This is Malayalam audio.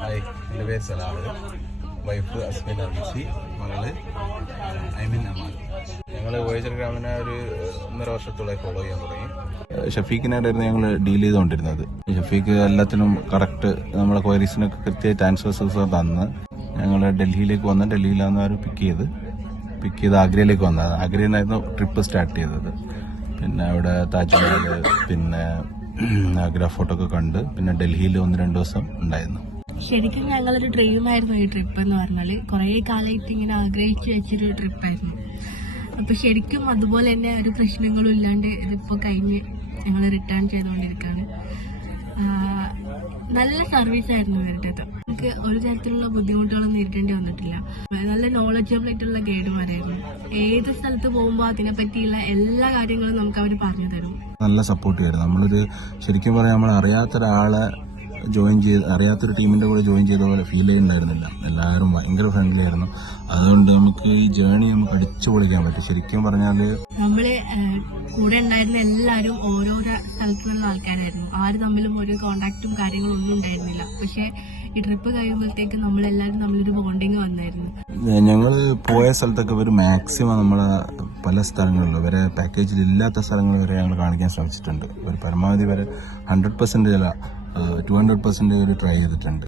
ഹായ്, എൻ്റെ പേര് സലാഹ്. വൈഫ് അസ്മിൻ അർമിസി, മകള് ഐമിൻ അമാൽ. ഞങ്ങൾ വോയേജർ ഗ്രാമിനെ ഒരു 1.5 വർഷത്തോളമായി ഫോളോ ചെയ്യാൻ തുടങ്ങി. ഷഫീഖിനായിട്ടായിരുന്നു ഞങ്ങൾ ഡീൽ ചെയ്തുകൊണ്ടിരുന്നത്. ഷഫീഖ് എല്ലാത്തിനും കറക്റ്റ് നമ്മളെ ക്വയറീസിനൊക്കെ കൃത്യമായിട്ട് ആൻസേഴ്സ് തന്ന് ഞങ്ങൾ ഡൽഹിയിലേക്ക് വന്ന് ഡൽഹിയിലാണ് അവർ പിക്ക് ചെയ്ത് ആഗ്രയിലേക്ക് വന്നത്. ആഗ്രയിൽ നിന്നായിരുന്നു ട്രിപ്പ് സ്റ്റാർട്ട് ചെയ്തത്. പിന്നെ അവിടെ താജ്മഹൽ, പിന്നെ ആഗ്ര ഫോർട്ട് ഒക്കെ കണ്ട് പിന്നെ ഡൽഹിയിൽ 1-2 ദിവസം ഉണ്ടായിരുന്നു. ശരിക്കും ഞങ്ങളൊരു ഡ്രീമായിരുന്നു ഈ ട്രിപ്പ് എന്ന് പറഞ്ഞാൽ. കുറേ കാലമായിട്ട് ഇങ്ങനെ ആഗ്രഹിച്ചു വെച്ചൊരു ട്രിപ്പായിരുന്നു. അപ്പൊ ശരിക്കും അതുപോലെ തന്നെ ഒരു പ്രശ്നങ്ങളും ഇല്ലാണ്ട് ഇതിപ്പോൾ കഴിഞ്ഞ് ഞങ്ങൾ റിട്ടേൺ ചെയ്തുകൊണ്ടിരിക്കുകയാണ്. നല്ല സർവീസ് ആയിരുന്നു ഇവരുടേത്. നമുക്ക് ഒരു തരത്തിലുള്ള ബുദ്ധിമുട്ടുകളൊന്നും നേരിടേണ്ടി വന്നിട്ടില്ല. നല്ല നോളജബിൾ ആയിട്ടുള്ള ഗൈഡുമാരായിരുന്നു. ഏത് സ്ഥലത്ത് പോകുമ്പോൾ അതിനെ പറ്റിയുള്ള എല്ലാ കാര്യങ്ങളും നമുക്ക് അവർ പറഞ്ഞു തരും. നല്ല സപ്പോർട്ടീവായിരുന്നു. നമ്മളൊരു ശരിക്കും പറയാം, നമ്മൾ അറിയാത്തൊരാളെ അറിയാത്തൊരു ടീമിന്റെ കൂടെ ജോയിൻ ചെയ്ത പോലെ ഫീൽ ചെയ്യുന്നുണ്ടായിരുന്നില്ല. എല്ലാവരും ഭയങ്കര ഫ്രണ്ട്ലി ആയിരുന്നു. അതുകൊണ്ട് നമുക്ക് ഈ ജേർണി നമുക്ക് അടിച്ചു പൊളിക്കാൻ പറ്റും. ശരിക്കും പറഞ്ഞാല് നമ്മള് കൂടെ ഉണ്ടായിരുന്ന എല്ലാവരും ഓരോരോ സ്ഥലത്തുനിന്നുള്ള ആൾക്കാരായിരുന്നു. ആര് തമ്മിലും ഒരു കോണ്ടാക്റ്റും കാര്യങ്ങളും ഒന്നും ഉണ്ടായിരുന്നില്ല. പക്ഷെ ഈ ട്രിപ്പ് കഴിയുമ്പോഴത്തേക്ക് നമ്മളെല്ലാവരും തമ്മിലൊരു ബോണ്ടിങ് വന്നായിരുന്നു. ഞങ്ങൾ പോയ സ്ഥലത്തൊക്കെ ഒരു മാക്സിമം നമ്മളെ പല സ്ഥലങ്ങളിലും വരെ പാക്കേജിൽ ഇല്ലാത്ത സ്ഥലങ്ങൾ വരെ ഞങ്ങൾ കാണിക്കാൻ ശ്രമിച്ചിട്ടുണ്ട്. ഒരു പരമാവധി വരെ 100% അല്ല 200% ട്രൈ ചെയ്തിട്ടുണ്ട്.